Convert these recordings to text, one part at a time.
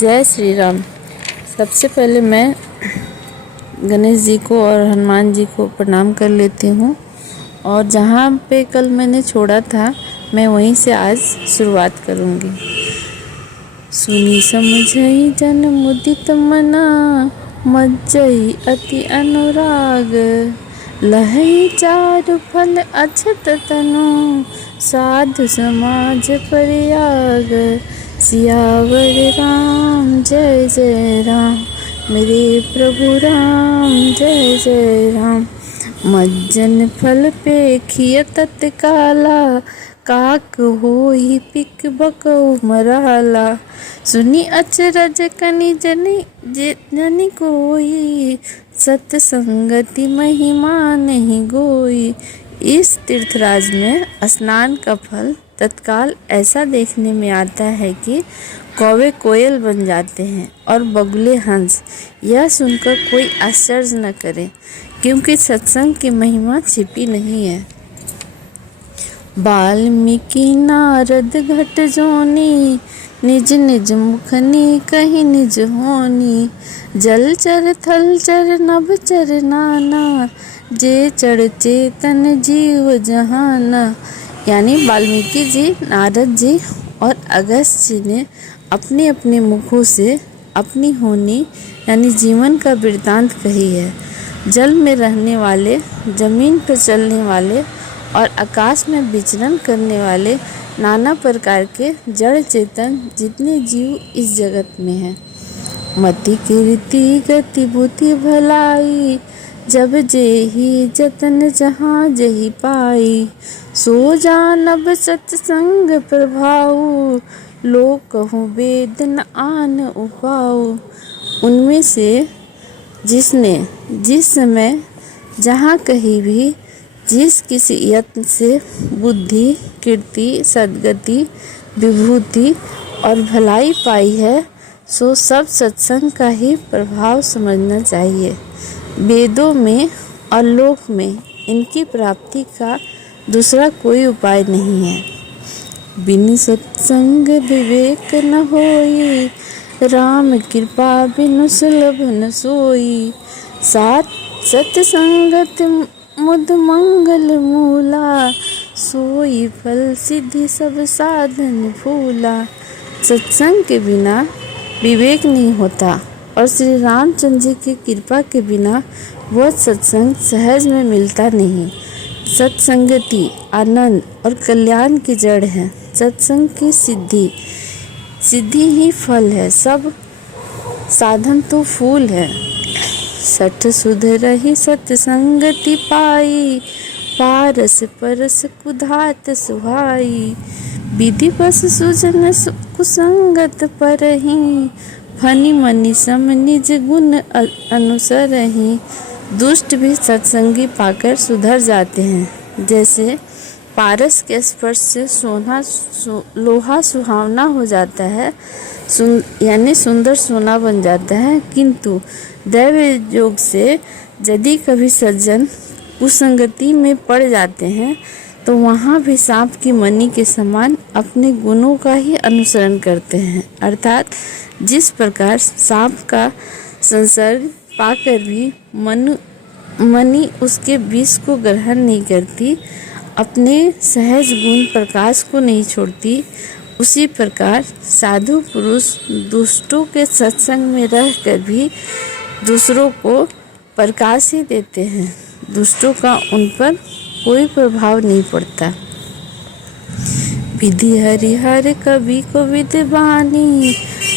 जय श्री राम। सबसे पहले मैं गणेश जी को और हनुमान जी को प्रणाम कर लेती हूँ और जहाँ पे कल मैंने छोड़ा था मैं वहीं से आज शुरुआत करूँगी। सुनी समझई जन मुदित मना, मज्जई अति अनुराग, लहई चारु फल अछत तनु, साधु समाज परियाग। सियावर राम जय जय राम, मेरे प्रभु राम जय जय राम। मज्जन फल पेखिय तत्काला, काक होई पिक बकौ मराला। सुनी अचरज कनि जनि कोई, सत्संगति महिमा नहीं गोई। इस तीर्थराज में स्नान का फल तत्काल ऐसा देखने में आता है कि कौवे कोयल बन जाते हैं और बगुले हंस। यह सुनकर कोई आश्चर्य न करे, क्योंकि सत्संग की महिमा छिपी नहीं है। वाल्मीकि नारद घट जोनी, निज निज मुखनी कहीं निज होनी। जल चर थल चर नभ चर नाना, जे चढ़ चेतन जीव जहाना। यानी वाल्मीकि जी, नारद जी और अगस्त्य जी ने अपने अपने मुखों से अपनी होनी यानी जीवन का वृत्तांत कही है। जल में रहने वाले, जमीन पर चलने वाले और आकाश में विचरण करने वाले नाना प्रकार के जड़ चेतन जितने जीव इस जगत में हैं। मति कीर्ति गति बुद्धि भलाई, जब जेहि जतन जहाँ जही पाई। सो जानब सत्संग प्रभाऊ, लोक कहूँ वेद न आन उपाऊ। उनमें से जिसने जिस समय जहाँ कहीं भी जिस किसी यत्न से बुद्धि, कीर्ति, सद्गति, विभूति और भलाई पाई है, सो सब सत्संग का ही प्रभाव समझना चाहिए। वेदों में और लोक में इनकी प्राप्ति का दूसरा कोई उपाय नहीं है। बिनु सत्संग विवेक न होई, राम कृपा बिनु सुलभ न सोई। सात सत्संगत मुद मंगल मूला, सोई फल सिद्धि सब साधन फूला। सत्संग के बिना विवेक नहीं होता और श्री रामचंद्र जी की कृपा के बिना वह सत्संग सहज में मिलता नहीं। सत्संगति आनंद और कल्याण की जड़ है। सत्संग की सिद्धि ही फल है, सब साधन तो फूल है। सठ सुध रही सत्संगति पाई, पारस परस कुधात सुहाई। विधि बस सुजन कुसंगत परहि, फनि मनि सम निज गुण अनुसरहि। दुष्ट भी सत्संगी पाकर सुधर जाते हैं। जैसे पारस के स्पर्श से लोहा सुहावना हो जाता है, यानी सुंदर सोना बन जाता है। किंतु दैव योग से यदि कभी सज्जन कुसंगति में पड़ जाते हैं तो वहाँ भी सांप की मणि के समान अपने गुणों का ही अनुसरण करते हैं। अर्थात जिस प्रकार सांप का संसर्ग पाकर भी मणि उसके विष को ग्रहण नहीं करती, अपने सहज गुण प्रकाश को नहीं छोड़ती, उसी प्रकार साधु पुरुष दुष्टों के सत्संग में रहकर भी दूसरों को प्रकाश ही देते हैं। दुष्टों का उन पर कोई प्रभाव नहीं पड़ता। विधि हरिहर कवि को विद्वानी,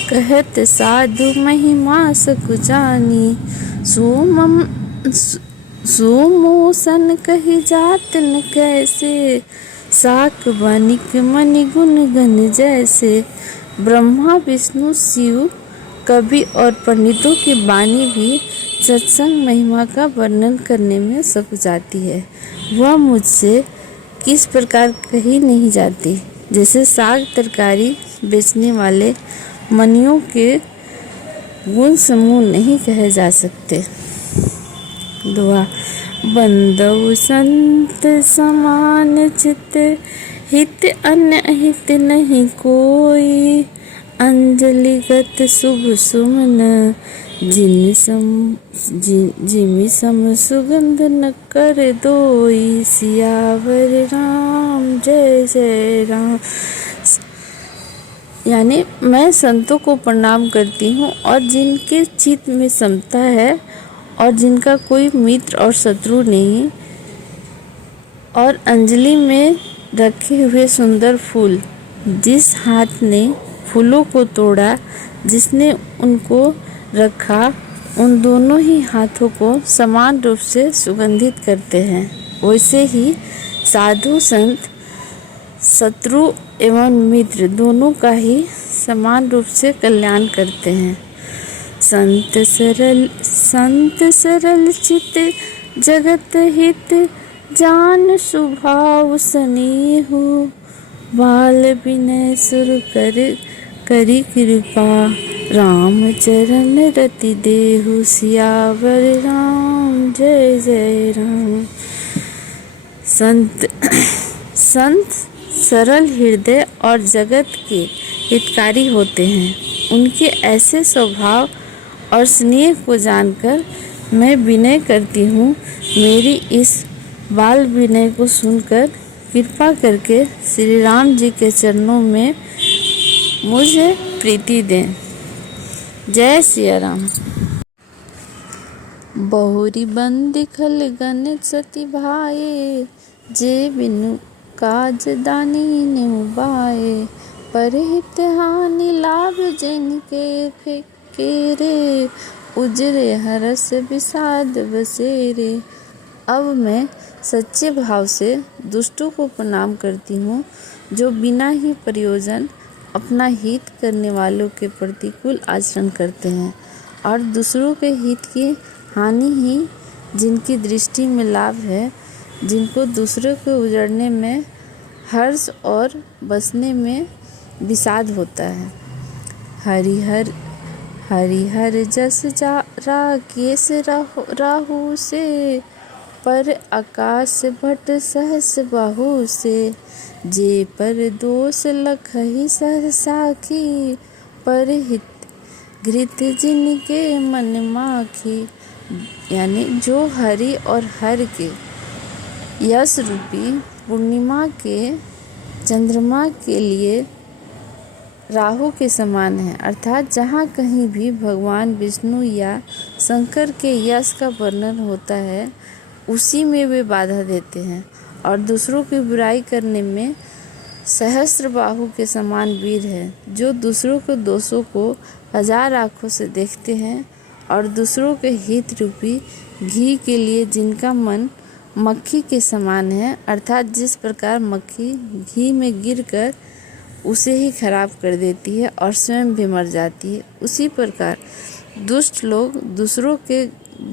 कहत साधु महिमा सकु जानी। सुमोसन कही जात न कैसे, साक बनिक मनि गुण गण जैसे। ब्रह्मा विष्णु शिव कवि और पंडितों की वाणी भी सत्संग महिमा का वर्णन करने में सक जाती है। वह मुझसे किस प्रकार कही नहीं जाती। जैसे साग तरकारी बेचने वाले मनियों के गुण समूह नहीं कहे जा सकते। दुआ। बंदउ संत समान चित, हित अन्य हित नहीं कोई। अंजलिगत शुभ सुमन जिमि सम सुगंध न कर दोई, सियावर राम जय जय राम। यानी मैं संतों को प्रणाम करती हूँ और जिनके चित्त में समता है और जिनका कोई मित्र और शत्रु नहीं, और अंजलि में रखे हुए सुंदर फूल, जिस हाथ ने फूलों को तोड़ा, जिसने उनको रखा, उन दोनों ही हाथों को समान रूप से सुगंधित करते हैं। वैसे ही साधु संत शत्रु एवं मित्र दोनों का ही समान रूप से कल्याण करते हैं। संत सरल चित जगत हित, जान सुभाव स्नेहु, बाल विनय सुर करी कृपा, राम चरण रति देहु, सियावर राम जय जय राम। संत सरल हृदय और जगत के हितकारी होते हैं। उनके ऐसे स्वभाव और स्नेह को जानकर मैं विनय करती हूँ। मेरी इस बाल विनय को सुनकर कृपा करके श्री राम जी के चरणों में मुझे प्रीति दें। जय सिया राम। बहुरी बंदी खल गन सती भाए, जे बिनु काज दानी ने उबाए, परहित हानि लाभ जिनके फेरे, उजरे हरस विषाद बसेरे। अब मैं सच्चे भाव से दुष्टों को प्रणाम करती हूँ, जो बिना ही प्रयोजन अपना हित करने वालों के प्रतिकूल आचरण करते हैं, और दूसरों के हित की हानि ही जिनकी दृष्टि में लाभ है, जिनको दूसरों के उजड़ने में हर्ष और बसने में विषाद होता है। हरिहर जस जा राकेश राहु से, पर आकाश भट सहस बाहु से, जे पर दोष लखहि सहसा की, पर हित घृत जिनके मन माखी। यानी जो हरि और हर के यश रूपी पूर्णिमा के चंद्रमा के लिए राहु के समान है, अर्थात जहाँ कहीं भी भगवान विष्णु या शंकर के यश का वर्णन होता है, उसी में वे बाधा देते हैं, और दूसरों की बुराई करने में सहस्त्र बाहु के समान वीर है, जो दूसरों के दोषों को 1000 आँखों से देखते हैं, और दूसरों के हित रूपी घी के लिए जिनका मन मक्खी के समान है, अर्थात जिस प्रकार मक्खी घी में गिरकर उसे ही खराब कर देती है और स्वयं भी मर जाती है, उसी प्रकार दुष्ट लोग दूसरों के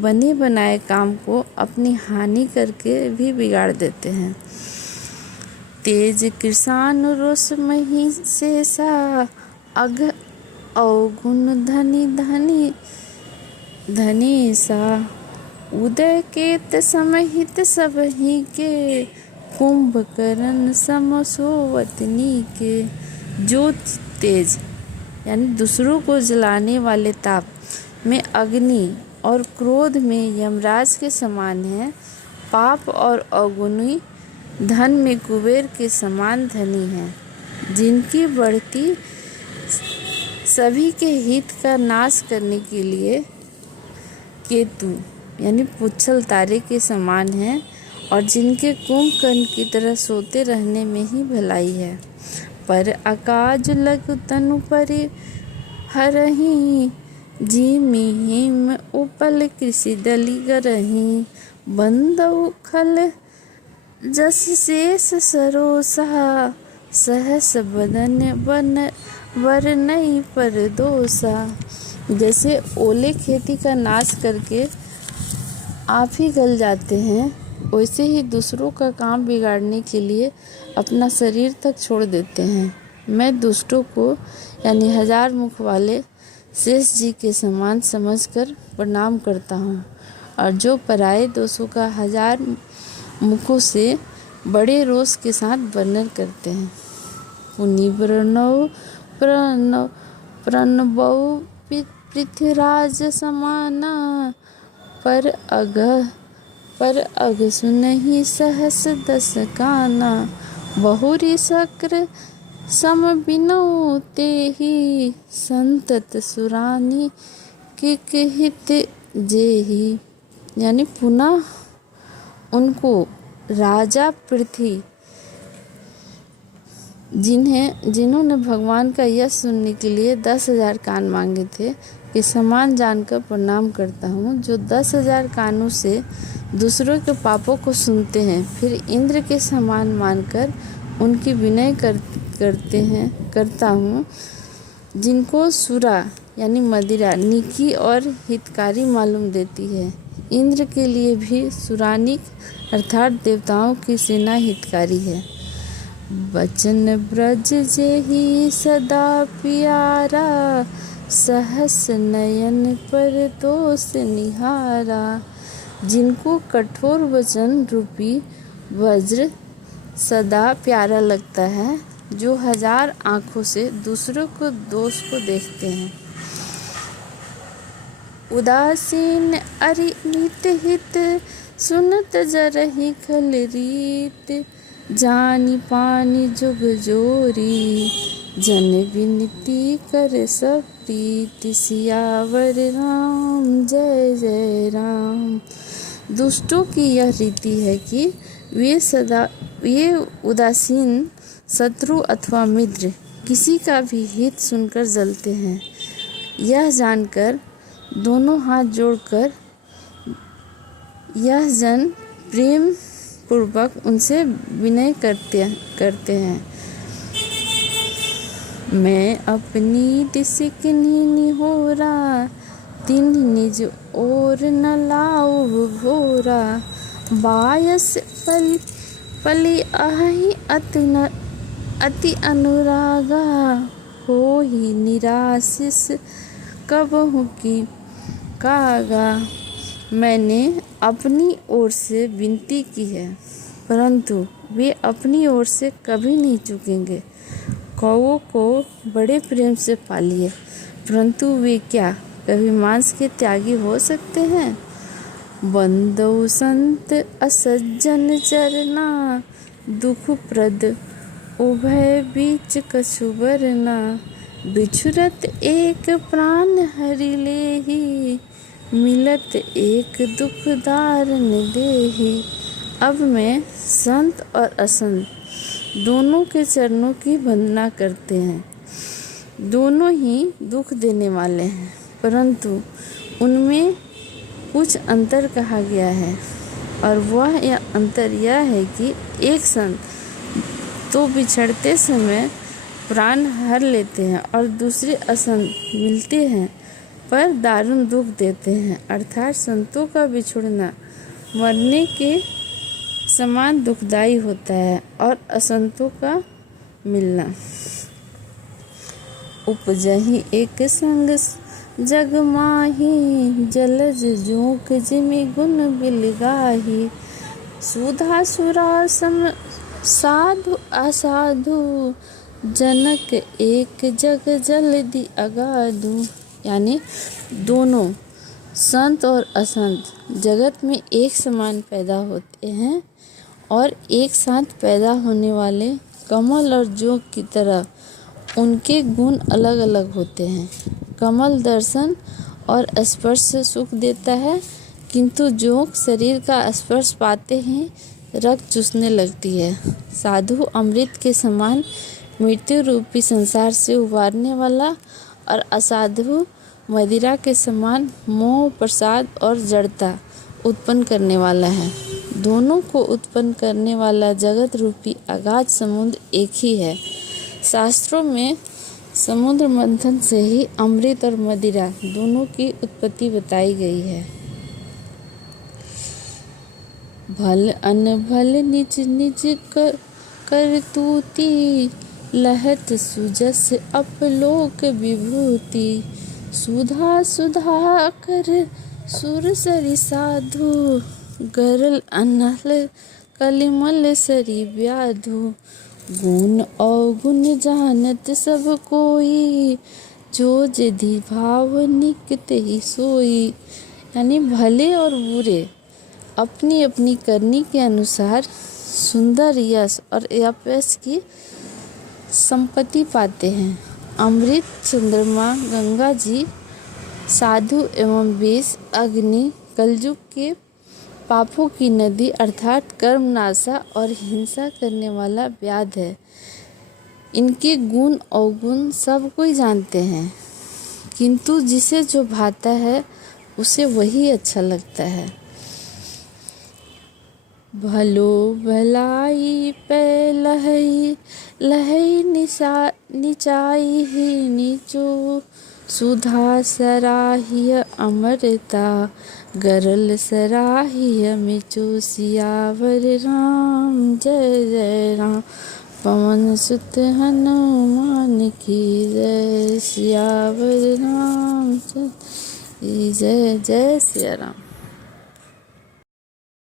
बने बनाए काम को अपनी हानि करके भी बिगाड़ देते हैं। तेज किसान रोष मही शेषा, अघ अवगुण धनी सा, उदय केत समहित सबही के, कुंभकर्ण समसोवतनी के। जो तेज यानी दूसरों को जलाने वाले ताप में अग्नि और क्रोध में यमराज के समान है, पाप और अवगुणी धन में कुबेर के समान धनी है, जिनकी बढ़ती सभी के हित का नाश करने के लिए केतु यानी पुच्छल तारे के समान है, और जिनके कुंभकर्ण की तरह सोते रहने में ही भलाई है। पर आकाज लग तनु परि हरहि, जिमि हिम उपल कृषि दलि गरहि, बंदउ खल जस शेष सरोसा, सहस बदन बन वरनई पर दोसा। जैसे ओले खेती का नाश करके आप ही गल जाते हैं, वैसे ही दूसरों का काम बिगाड़ने के लिए अपना शरीर तक छोड़ देते हैं। मैं दुष्टों को यानी 1000 मुख वाले शेष जी के समान समझकर प्रणाम करता हूँ, और जो पराये दोषों का 1000 मुखों से बड़े रोष के साथ वर्णन करते हैं। पुनि प्रणबौ पृथ्वीराज समाना, पर अग सुनहि सहस दस काना। बहुरी शक्र सम बिनौ तेहि, संतत सुरानी किकहित जेहि। यानी पुनः उनको राजा पृथ्वी जिन्होंने भगवान का यश सुनने के लिए 10,000 कान मांगे थे कि समान जानकर प्रणाम करता हूँ, जो 10,000 कानों से दूसरों के पापों को सुनते हैं, फिर इंद्र के समान मानकर उनकी विनय करता हूँ, जिनको सुरा यानी मदिरा निकी और हितकारी मालूम देती है। इंद्र के लिए भी सुरानिक अर्थात देवताओं की सेना हितकारी है। बचन ब्रज जेहि सदा प्यारा, सहस नयन पर दोष निहारा। जिनको कठोर वचन रूपी वज्र सदा प्यारा लगता है, जो 1000 आँखों से दूसरों को दोष को देखते हैं। उदासीन अरि नित हित, सुनत जरहि खल रीत। जानी पानी जुग जोरी, जन विनती कर सब प्रीति। सियावर राम जय जय राम। दुष्टों की यह रीति है कि वे उदासीन शत्रु अथवा मित्र किसी का भी हित सुनकर जलते हैं। यह जानकर दोनों हाथ जोड़कर यह जन प्रेम पूर्वक उनसे विनय करते हैं। मैं अपनी दिसिकनी निहोरा, तिन्ह निज और न लाऊ भोरा। बायस पली अहि अति अनुरागा, होहि निराशिस कबहु की कागा। मैंने अपनी ओर से विनती की है, परंतु वे अपनी ओर से कभी नहीं चूकेंगे। कौओं को बड़े प्रेम से पालिए, परंतु वे क्या कभी मांस के त्यागी हो सकते हैं। बंदौ संत असज्जन चरना, दुख प्रद उभय बीच कछु बरना। बिछुरत एक प्राण हरि लेहि, मिलत एक दुख दारन देहि। अब मैं संत और असंत दोनों के चरणों की वंदना करते हैं। दोनों ही दुख देने वाले हैं, परंतु उनमें कुछ अंतर कहा गया है, और वह अंतर यह है कि एक संत तो बिछड़ते समय प्राण हर लेते हैं और दूसरे असंत मिलते हैं पर दारुण दुख देते हैं। अर्थात संतों का बिछुड़ना मरने के समान दुखदायी होता है और असंतों का मिलना। उपजहि एक संग जग माही, जलज जोक जिमि गुण बिलगाही। सुधा सुरा सम साधु असाधु, जनक एक जग जल्दी अगाधु। यानी दोनों संत और असंत जगत में एक समान पैदा होते हैं और एक साथ पैदा होने वाले कमल और जोग की तरह उनके गुण अलग अलग होते हैं। कमल दर्शन और स्पर्श से सुख देता है, किंतु जोग शरीर का स्पर्श पाते ही रक्त चूसने लगती है। साधु अमृत के समान मृत्यु रूपी संसार से उबारने वाला और असाधु मदिरा के समान मोह, प्रसाद और जड़ता उत्पन्न करने वाला है। दोनों को उत्पन्न करने वाला जगत रूपी अगाध समुद्र एक ही है। शास्त्रों में समुद्र मंथन से ही अमृत और मदिरा दोनों की उत्पत्ति बताई गई है। भल अनभल निज निज करतूति, लहत सुजस अपलोक विभूति। सुधा सुधा कर सुर सरि साधु, गरल अनल कलिमल सरि व्याधु। गुण अवगुण जानत सब कोई, जो जिधि भाव निकट ही सोई, यानी भले और बुरे अपनी अपनी करनी के अनुसार सुंदर यश और अपयश की संपत्ति पाते हैं। अमृत, चंद्रमा, गंगा जी, साधु एवं विष, अग्नि कलयुग के पापों की नदी अर्थात कर्मनाशा और हिंसा करने वाला व्याध है। इनके गुण अवगुण सब कोई जानते हैं, किंतु जिसे जो भाता है उसे वही अच्छा लगता है। भलो भलाई पे लहई, लहई निचाई ही नीचो, सुधा सराहिय अमरता, गरल सराहिय मिचो, सियावर राम जय जय राम, पवन सुत हनुमान की जय, सियावर राम जय जय जय सिया राम।